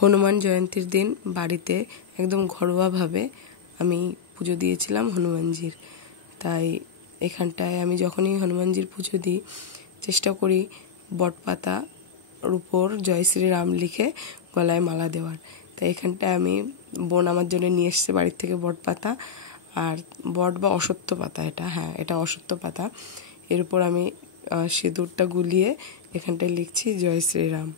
হনুমান জয়ন্তীর দিন বাড়িতে একদম ঘরোয়াভাবে আমি পুজো দিয়েছিলাম হনুমানজির। তাই এখানটায় আমি যখনই হনুমানজির পুজো দিই চেষ্টা করি বটপাতার উপর জয় শ্রীরাম লিখে গলায় মালা দেওয়ার। তাই এখানটায় আমি বোন আমার জন্য নিয়ে এসছে বাড়ির থেকে বটপাতা, আর বট বা অশ্বত্থ পাতা, এটা অশ্বত্থ পাতা। এর উপর আমি সিঁদুরটা গুলিয়ে এখানটায় লিখছি জয় শ্রীরাম।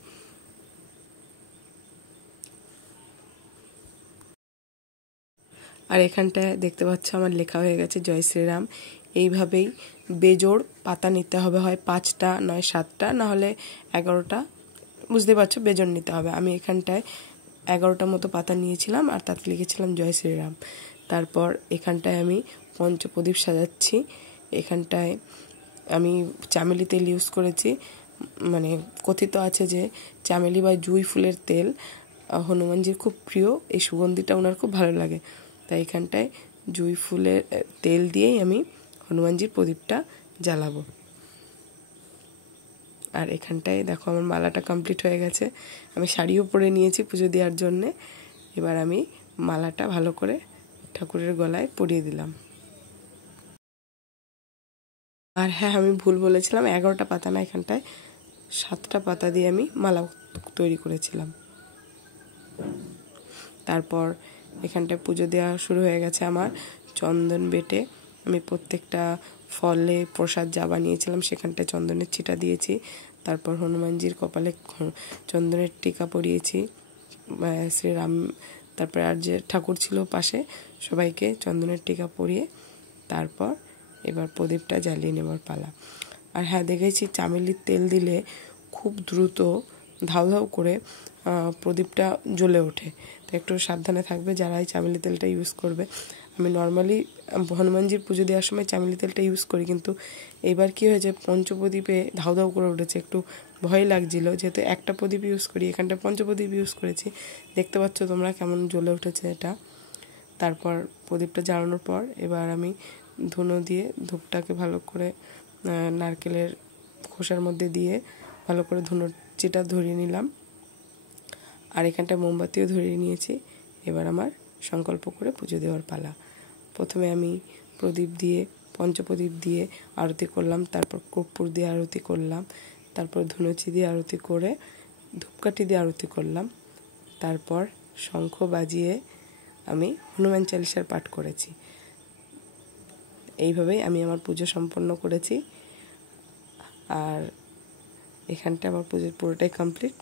আর এখানটায় দেখতে পাচ্ছ আমার লেখা হয়ে গেছে জয় শ্রীরাম। এইভাবেই বেজোড় পাতা নিতে হবে, হয় 5টা নয় 7টা, না হলে 11টা, বুঝতে পারছো বেজোড় নিতে হবে। আমি এখানটায় 11টা মতো পাতা নিয়েছিলাম আর তাতে লিখেছিলাম জয় শ্রীরাম। তারপর এখানটায় আমি পঞ্চপ্রদীপ সাজাচ্ছি। এখানটায় আমি চামেলি তেল ইউজ করেছি। মানে কথিত আছে যে চামেলি বা জুঁই ফুলের তেল হনুমানজির খুব প্রিয়, এই সুগন্ধিটা ওনার খুব ভালো লাগে। তাই এখানটায় জুঁই ফুলের তেল দিয়েই আমি হনুমানজির প্রদীপটা জ্বালাবো। আর এখানটায় দেখো আমার মালাটা কমপ্লিট হয়ে গেছে। আমি শাড়িও পরে নিয়েছি পুজো দেওয়ার জন্যে। এবার আমি মালাটা ভালো করে ঠাকুরের গলায় পরিয়ে দিলাম। আর হ্যাঁ, আমি ভুল বলেছিলাম, 11টা পাতা না, এখানটায় 7টা পাতা দিয়ে আমি মালা তৈরি করেছিলাম। তারপর এখানটায় পুজো দেওয়া শুরু হয়ে গেছে আমার। চন্দন বেটে আমি প্রত্যেকটা ফলে প্রসাদ যা বানিয়েছিলাম সেখানটায় চন্দনের ছিটা দিয়েছি। তারপর হনুমানজির কপালে চন্দনের টিকা পরিয়েছি শ্রীরাম। তারপর আর যে ঠাকুর ছিল পাশে সবাইকে চন্দনের টিকা পরিয়ে তারপর এবার প্রদীপটা জ্বালিয়ে নেবার পালা। আর হ্যাঁ, দেখেছি চামেলির তেল দিলে খুব দ্রুত ধাউ ধাউ করে প্রদীপটা জ্বলে ওঠে। তো একটু সাবধানে থাকবে যারা এই চামেলি তেলটা ইউজ করবে। আমি নর্মালি হনুমানজির পুজো দেওয়ার সময় চামেলি তেলটা ইউজ করি, কিন্তু এবার কি হয়েছে পঞ্চপ্রদীপে ধাউ ধাউ করে উঠেছে, একটু ভয় লাগছিল। যেহেতু একটা প্রদীপ ইউজ করি, এখানটা পঞ্চপ্রদীপ ইউজ করেছি। দেখতে পাচ্ছ তোমরা কেমন জ্বলে উঠেছে এটা। তারপর প্রদীপটা জ্বালানোর পর এবার আমি ধুনো দিয়ে ধূপটাকে ভালো করে নারকেলের খোসার মধ্যে দিয়ে ভালো করে ধুনোর চিটা ধরিয়ে নিলাম। আর এখানটায় মোমবাতিও ধরিয়ে নিয়েছি। এবার আমার সংকল্প করে পুজো দেওয়ার পালা। প্রথমে আমি প্রদীপ দিয়ে পঞ্চপ্রদীপ দিয়ে আরতি করলাম, তারপর কর্পূর দিয়ে আরতি করলাম, তারপর ধুনুচি দিয়ে আরতি করে ধূপকাঠি দিয়ে আরতি করলাম। তারপর শঙ্খ বাজিয়ে আমি হনুমান চালিসার পাঠ করেছি। এইভাবেই আমি আমার পুজো সম্পন্ন করেছি। আর এখানটা আমার পুজোর পুরোটাই কমপ্লিট।